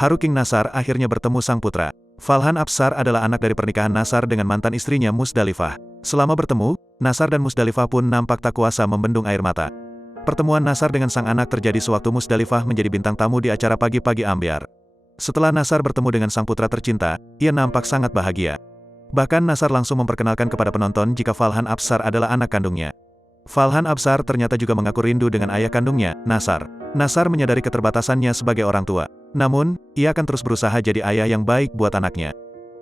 haru King Nasar akhirnya bertemu sang putra. Falhan Absar adalah anak dari pernikahan Nasar dengan mantan istrinya Musdalifah. Selama bertemu, Nasar dan Musdalifah pun nampak tak kuasa membendung air mata. Pertemuan Nasar dengan sang anak terjadi sewaktu Musdalifah menjadi bintang tamu di acara pagi-pagi ambyar. Setelah Nasar bertemu dengan sang putra tercinta, ia nampak sangat bahagia. Bahkan Nasar langsung memperkenalkan kepada penonton jika Falhan Absar adalah anak kandungnya. Falhan Absar ternyata juga mengaku rindu dengan ayah kandungnya, Nasar. Nasar menyadari keterbatasannya sebagai orang tua. Namun, ia akan terus berusaha jadi ayah yang baik buat anaknya.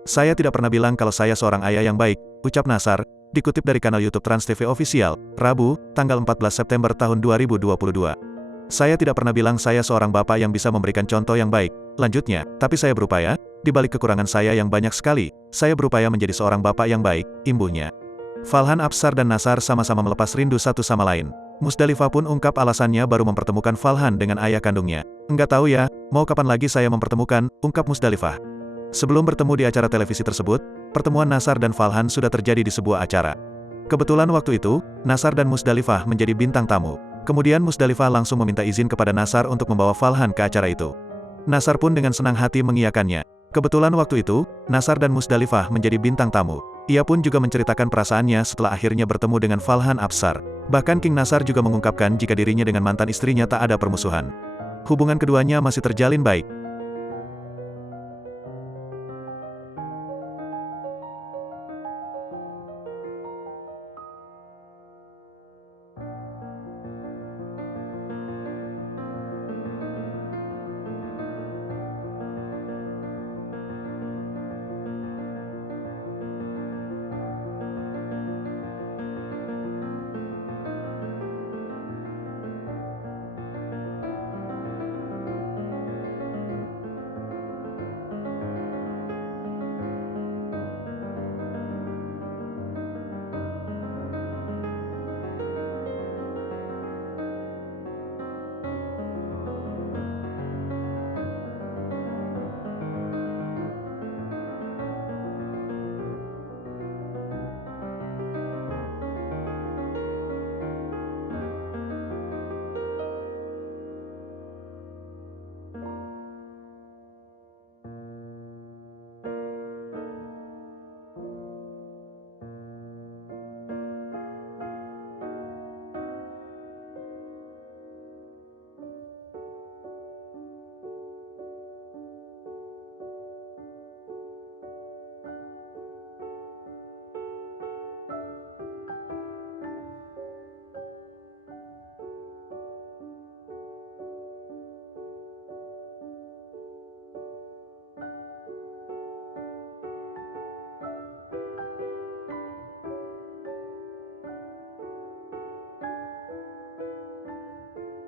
Saya tidak pernah bilang kalau saya seorang ayah yang baik, ucap Nasar, dikutip dari kanal YouTube Trans TV Official, Rabu, tanggal 14 September tahun 2022. Saya tidak pernah bilang saya seorang bapak yang bisa memberikan contoh yang baik, lanjutnya, tapi saya berupaya, di balik kekurangan saya yang banyak sekali, saya berupaya menjadi seorang bapak yang baik, imbuhnya. Falhan Absar dan Nasar sama-sama melepas rindu satu sama lain. Musdalifah pun ungkap alasannya baru mempertemukan Falhan dengan ayah kandungnya. Enggak tahu ya, mau kapan lagi saya mempertemukan, ungkap Musdalifah. Sebelum bertemu di acara televisi tersebut, pertemuan Nasar dan Falhan sudah terjadi di sebuah acara. Kebetulan waktu itu, Nasar dan Musdalifah menjadi bintang tamu. Kemudian Musdalifah langsung meminta izin kepada Nasar untuk membawa Falhan ke acara itu. Nasar pun dengan senang hati mengiyakannya. Kebetulan waktu itu, Nasar dan Musdalifah menjadi bintang tamu. Ia pun juga menceritakan perasaannya setelah akhirnya bertemu dengan Falhan Absar. Bahkan King Nasar juga mengungkapkan jika dirinya dengan mantan istrinya tak ada permusuhan. Hubungan keduanya masih terjalin baik.